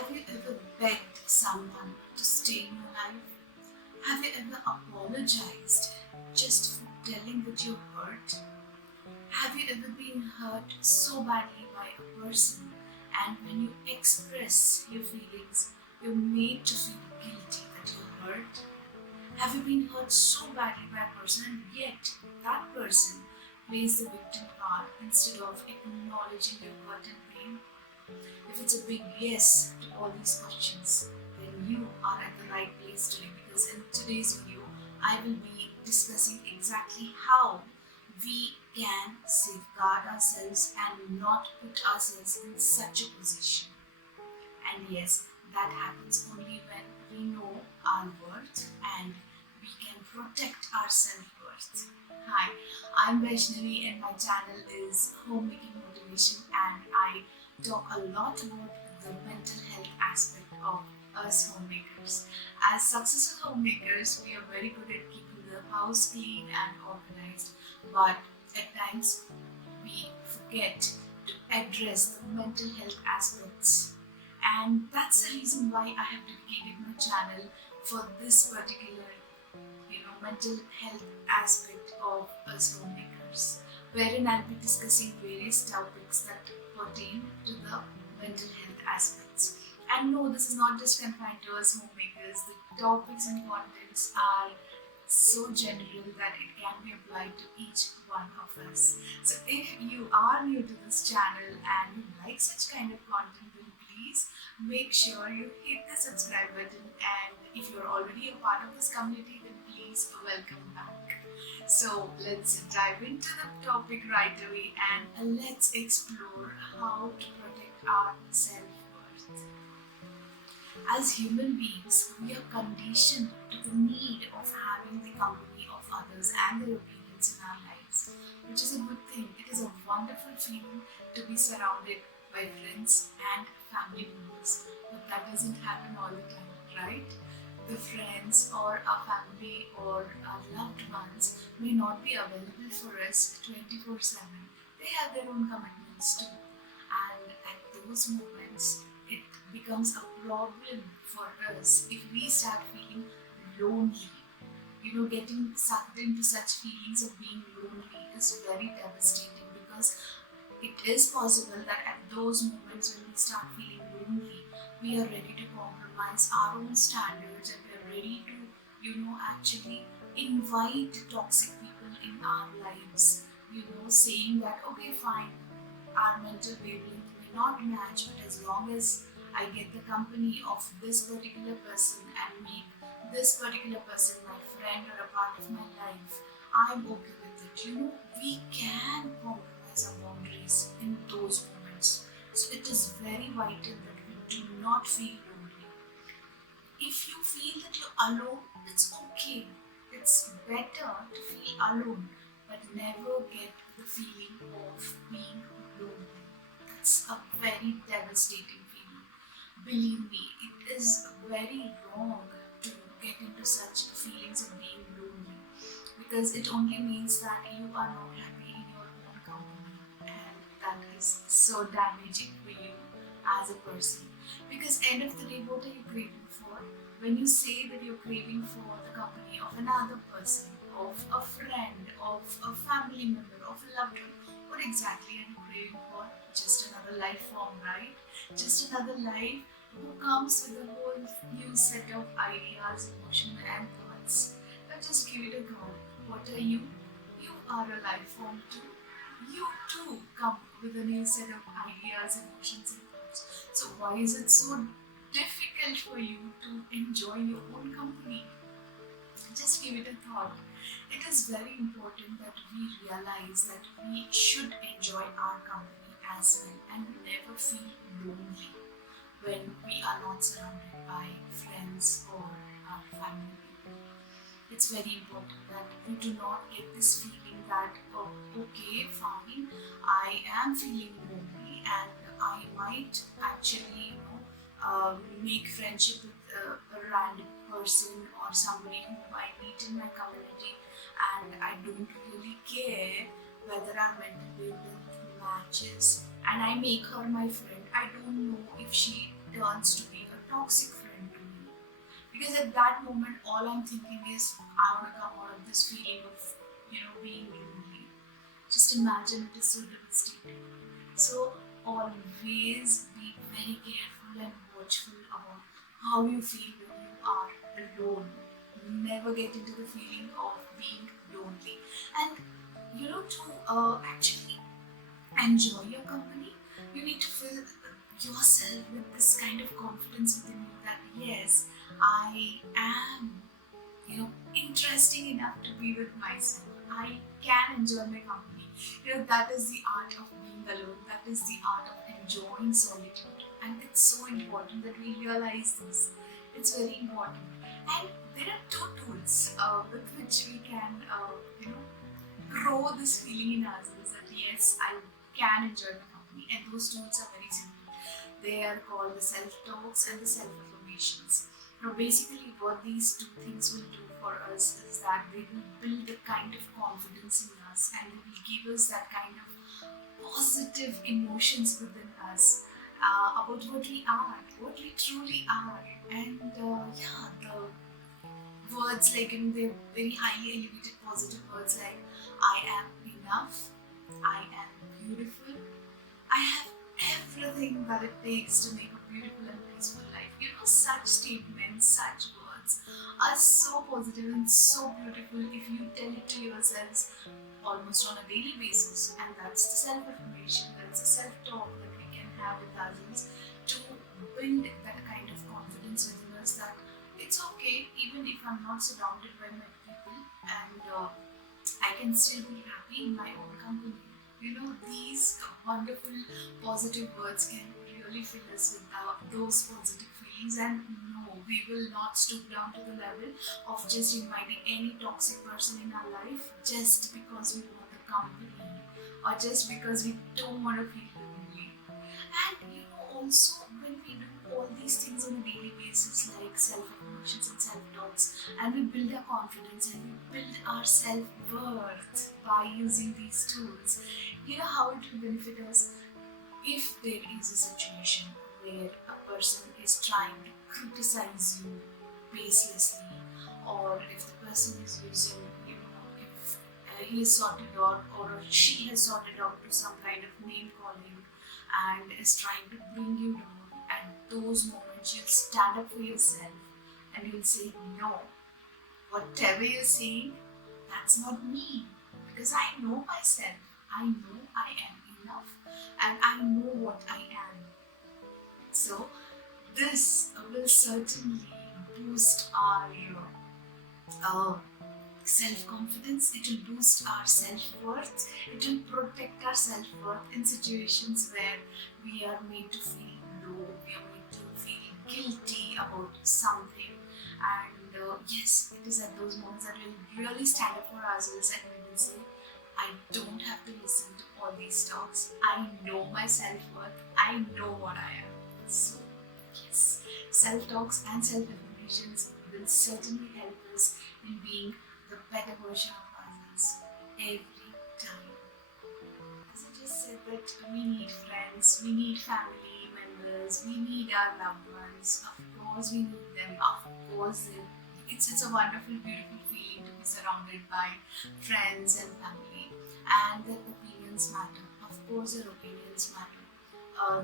Have you ever begged someone to stay in your life? Have you ever apologized just for telling that you're hurt? Have you ever been hurt so badly by a person, and when you express your feelings, you're made to feel guilty that you're hurt? Have you been hurt so badly by a person, and yet that person plays the victim card instead of acknowledging your hurt and pain? If it's a big yes to all these questions, then you are at the right place today, because in today's video, I will be discussing exactly how we can safeguard ourselves and not put ourselves in such a position. And yes, that happens only when we know our worth and we can protect our self-worth. Hi, I'm Vaishnavi and my channel is Homemaking Motivation, and I talk a lot about the mental health aspect of us homemakers. As successful homemakers, we are very good at keeping the house clean and organized, but at times we forget to address the mental health aspects, and that's the reason why I have dedicated my channel for this particular mental health aspect of us homemakers, wherein I'll be discussing various topics that pertain to the mental health aspects. And no, this is not just confined to us homemakers. The topics and contents are so general that it can be applied to each one of us. So if you are new to this channel and you like such kind of content, then please make sure you hit the subscribe button, and if you're already a part of this community, then please welcome back. So let's dive into the topic right away, and let's explore how to protect our self-worth. As human beings, we are conditioned to the need of having the company of others and their opinions in our lives, which is a good thing. It is a wonderful feeling to be surrounded by friends and family members, but that doesn't happen all the time, right? The friends or our family or our loved ones may not be available for us 24/7. They have their own commitments too, and at those moments, it becomes a problem for us if we start feeling lonely. Getting sucked into such feelings of being lonely is very devastating, because it is possible that at those moments when we start feeling lonely, we are ready to compromise our own standards, and we are ready to, actually invite toxic people in our lives. Saying that, okay, fine, our mental wavelength may not match, but as long as I get the company of this particular person and make this particular person my friend or a part of my life, I'm okay with it. We can compromise our boundaries in those moments. So it is very vital that we do not feel lonely. If you feel that you're alone, it's okay. It's better to feel alone, but never get the feeling of being lonely. It's a very devastating feeling. Believe me, it is very wrong to get into such feelings of being lonely, because it only means that you are not happy in your own company, and that is so damaging for you as a person. Because end of the day, what are you craving for? When you say that you're craving for the company of another person, of a friend, of a family member, of a loved one, what exactly are you craving for? Just another life form, right? Just another life who comes with a whole new set of ideas, emotions, and thoughts. But just give it a go. What are you? You are a life form too. You too come with a new set of ideas, emotions, and thoughts. So why is it so difficult for you to enjoy your own company? Just give it a thought. It is very important that we realize that we should enjoy our company as well and never feel lonely when we are not surrounded by friends or our family people. It's very important that we do not get this feeling that, oh, okay, fine, I am feeling lonely and I might actually, make friendship with a random person or somebody whom I meet in my community, and I don't really care whether our mental wavelength matches, and I make her my friend. I don't know if she turns to be toxic friend to me. Because at that moment, all I'm thinking is, I want to come out of this feeling of, being lonely. Just imagine, it is so devastating. So always be very careful and watchful about how you feel when you are alone. Never get into the feeling of being lonely. And to actually enjoy your company, you need to fill yourself with this kind of confidence within you that yes, I am interesting enough to be with myself. I can enjoy my company. That is the art of being alone. That is the art of enjoying solitude. And it's so important that we realize this. It's very important. And there are two tools with which we can, grow this feeling in ourselves that yes, I can enjoy my company. And those tools are very simple. They are called the self-talks and the self-affirmations. Now, basically, what these two things will do for us is that they will build a kind of confidence in us, and they will give us that kind of positive emotions within us about what we are, what we truly are. And the words like, they're very highly elevated positive words like, I am enough, I am beautiful, I have everything that it takes to make a beautiful and peaceful life. Such statements, such words are so positive and so beautiful if you tell it to yourselves almost on a daily basis. And that's the self-affirmation, that's the self-talk that we can have with ourselves to build that kind of confidence within us that it's okay, even if I'm not surrounded by my people, and I can still be happy in my own company. These wonderful positive words can really fill us with those positive feelings. And no, we will not stoop down to the level of just inviting any toxic person in our life just because we want the company, or just because we don't want to feel lonely. And also, when we do all these things on a daily basis, like self-affirmations and self-talks, and we build our confidence and we build our self-worth by using these tools, how it will benefit us. If there is a situation where a person is trying to criticize you baselessly, or if the person is using, if he is sorted out or she has sorted out to some kind of name calling and is trying to bring you down, at those moments you'll stand up for yourself and you'll say, no, whatever you're saying, that's not me, because I know myself. I know I am enough, and I know what I am. So this will certainly boost our self-confidence. It will boost our self-worth. It will protect our self-worth in situations where we are made to feel low, we are made to feel guilty about something. And yes, it is at those moments that we'll really stand up for ourselves and we will say, I don't have to listen to all these talks. I know my self-worth. I know what I am. So, yes, self-talks and self-affirmations will certainly help us in being the better version of ourselves every time. As I just said, that we need friends, we need family members, we need our loved ones. Of course, we need them. Of course, it's a wonderful, beautiful feeling to be surrounded by friends and family, and their opinions matter. Of course, their opinions matter.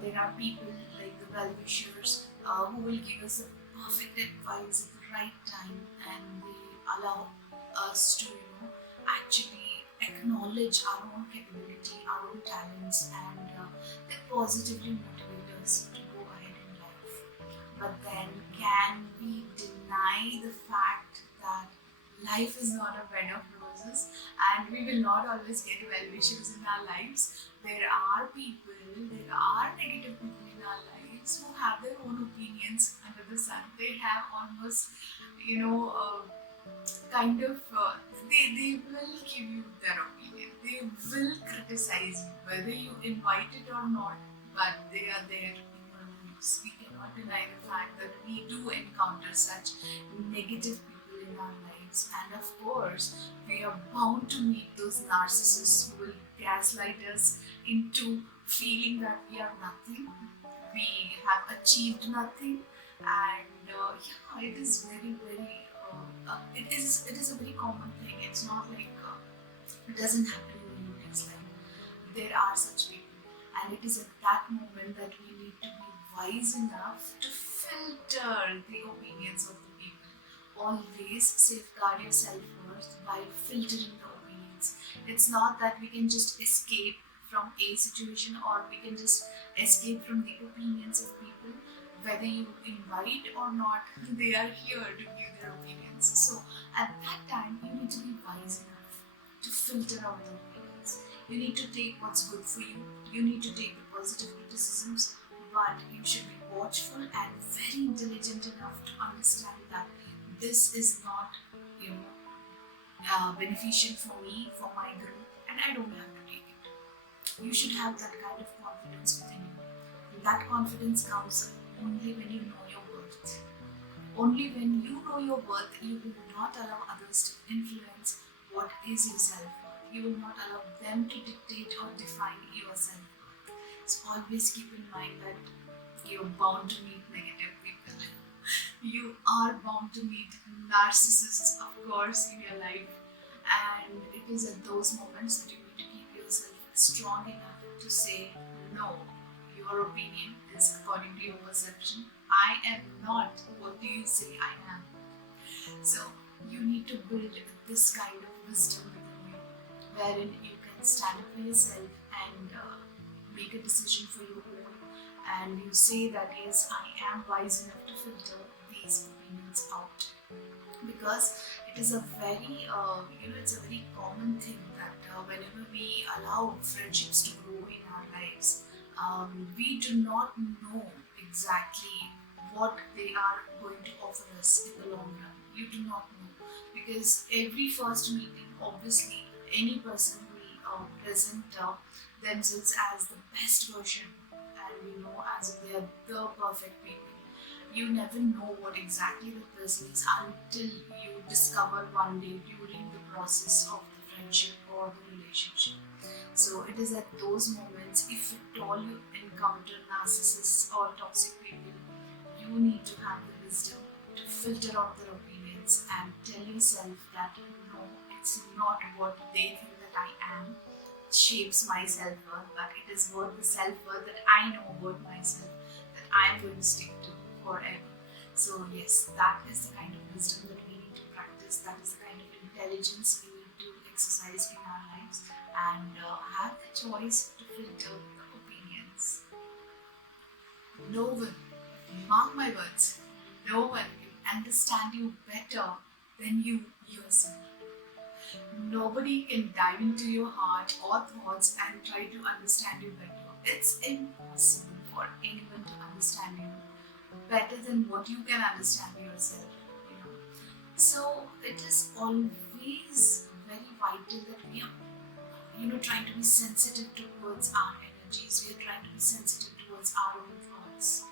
There are people like the well-wishers who will give us the perfect advice at the right time, and they allow us to, actually acknowledge our own capability, our own talents, and they positively motivate us to go ahead in life. But then, can we deny the fact that life is not a bed of roses and we will not always get well-wishers in our lives? There are people, there are negative people in our lives who have their own opinions under the sun. They have almost, kind of, they will give you their opinion. They will criticize you, whether you invite it or not, but they are there in your lives. We cannot deny the fact that we do encounter such negative people in our lives. And of course, we are bound to meet those narcissists who will gaslight us into feeling that we are nothing, we have achieved nothing, And yeah, it is it is a very common thing. It's not like it doesn't happen in anybody's life. There are such people, and it is at that moment that we need to be wise enough to filter the opinions of the people. Always safeguard your self-worth by filtering the opinions. It's not that we can just escape from a situation, or we can just escape from the opinions of people. Whether you invite or not, they are here to give their opinions. So at that time, you need to be wise enough to filter out the opinions. You need to take what's good for you. You need to take the positive criticisms, but you should be watchful and very intelligent enough to understand that this is not, you know, beneficial for me, for my growth, and I don't have to take it. You should have that kind of confidence within you. And that confidence comes only when you know your worth. Only when you know your worth, you will not allow others to influence what is your self-worth. You will not allow them to dictate or define your self-worth. So always keep in mind that you're bound to meet negative people. You are bound to meet narcissists, of course, in your life. And it is at those moments that you need to keep yourself strong enough to say, no, your opinion is according to your perception. I am not what do you say I am. So you need to build this kind of wisdom within you, wherein you can stand up for yourself and make a decision for your own, and you say that yes, I am wise enough to filter these opinions out. Because it is a very it's a very common thing that whenever we allow friendships to grow in our lives, we do not know exactly what they are going to offer us in the long run. You do not know, because every first meeting, obviously, any person will present themselves as the best version, and as if they are the perfect people. You never know what exactly the person is until you discover one day during the process of the friendship or the relationship. So it is at those moments, if at all you encounter narcissists or toxic people, you need to have the wisdom to filter out their opinions and tell yourself that no, it's not what they think that I am shapes my self-worth, but it is what the self-worth that I know about myself that I am going to stick to forever. So yes, that is the kind of wisdom that we need to practice. That is the kind of intelligence we need to exercise in our lives, and have the choice to filter the opinions. No one, mark my words, no one can understand you better than you yourself. Nobody can dive into your heart or thoughts and try to understand you better. It's impossible for anyone to understand you better than what you can understand yourself. You know. So it is always very vital that we are, trying to be sensitive towards our energies. We are trying to be sensitive towards our own thoughts,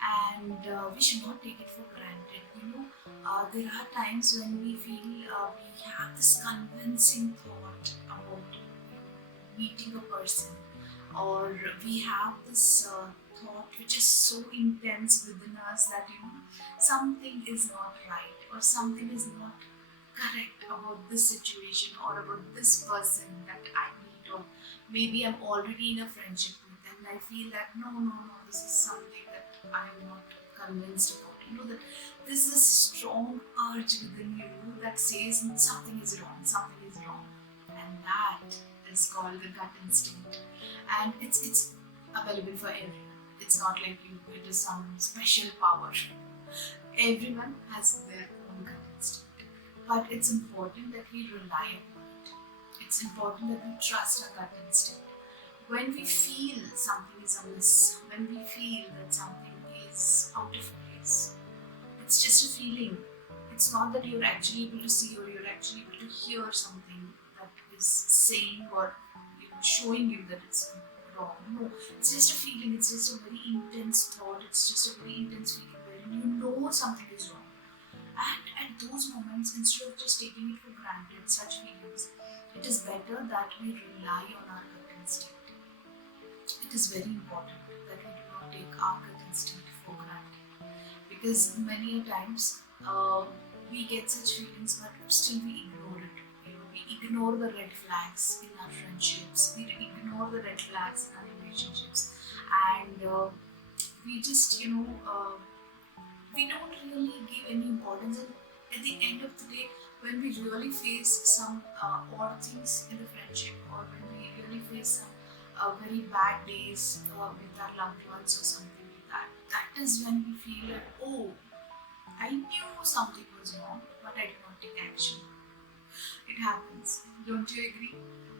and we should not take it for granted. There are times when we feel we have this convincing thought about meeting a person, or we have this thought which is so intense within us that something is not right, or something is not correct about this situation or about this person that I meet, or maybe I'm already in a friendship with them and I feel that no, this is something that I am not convinced about. That this is a strong urge within you that says something is wrong, and that is called the gut instinct, and it's available for everyone. It's not like it is some special power. Everyone has their own gut instinct, but it's important that we rely upon it. It's important that we trust our gut instinct. When we feel something is amiss, when we feel that something is out of place, it's just a feeling. It's not that you're actually able to see or you're actually able to hear something that is saying or showing you that it's wrong. No, it's just a feeling. It's just a very intense thought. It's just a very intense feeling wherein you know something is wrong. And at those moments, instead of just taking it for granted, such feelings, it is better that we rely on our gut instinct. It is very important that we do not take our gut instinct for granted, because many a times we get such feelings, but still we ignore it. We ignore the red flags in our friendships. We ignore the red flags in our relationships, and we just we don't really give any importance. And at the end of the day, when we really face some odd things in the friendship, or when we really face some very bad days with our loved ones or something like that, that is when we feel that, oh, I knew something was wrong, but I did not take action. It happens. Don't you agree?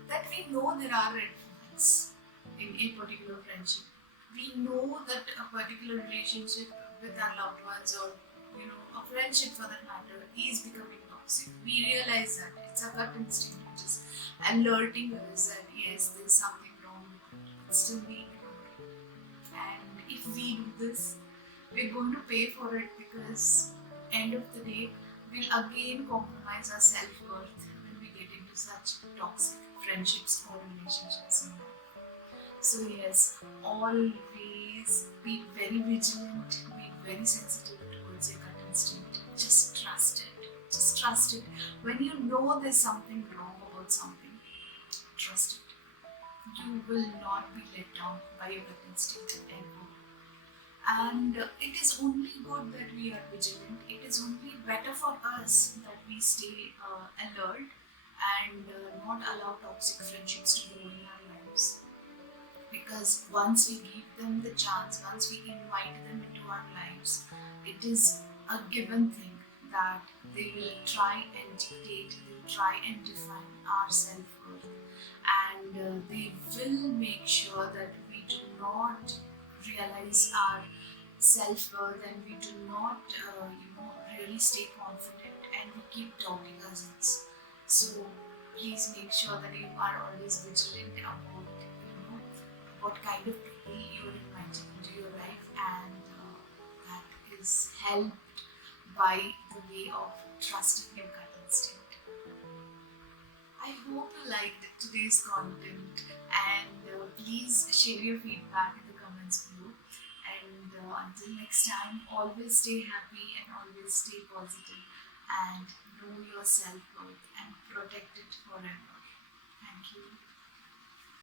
That we know there are red flags in a particular friendship. We know that a particular relationship with our loved ones, or a friendship for that matter, is becoming toxic. We realize that it's a gut instinct which is alerting us that yes, there's something wrong with it, but still we ignore it. And if we do this, we're going to pay for it, because end of the day we'll again compromise our self-worth when we get into such toxic friendships or relationships in life. So yes, always be very vigilant, be very sensitive towards your gut instinct. Just trust it. Just trust it. When you know there's something wrong about something, trust it. You will not be let down by your gut instinct ever. And it is only good that we are vigilant. It is only better for us that we stay alert and not allow toxic friendships to grow in our lives. Because once we give them the chance, once we invite them into our lives, it is a given thing that they will try and dictate, they will try and define our self-worth, and they will make sure that we do not realize our self-worth, and we do not really stay confident, and we keep doubting ourselves. So please make sure that you are always vigilant about what kind of people you are inviting into your life, and that is helped by the way of trusting your gut instinct. I hope you liked today's content, and please share your feedback in the comments below. And until next time, always stay happy and always stay positive, and know your self-worth and protect it forever. Thank you.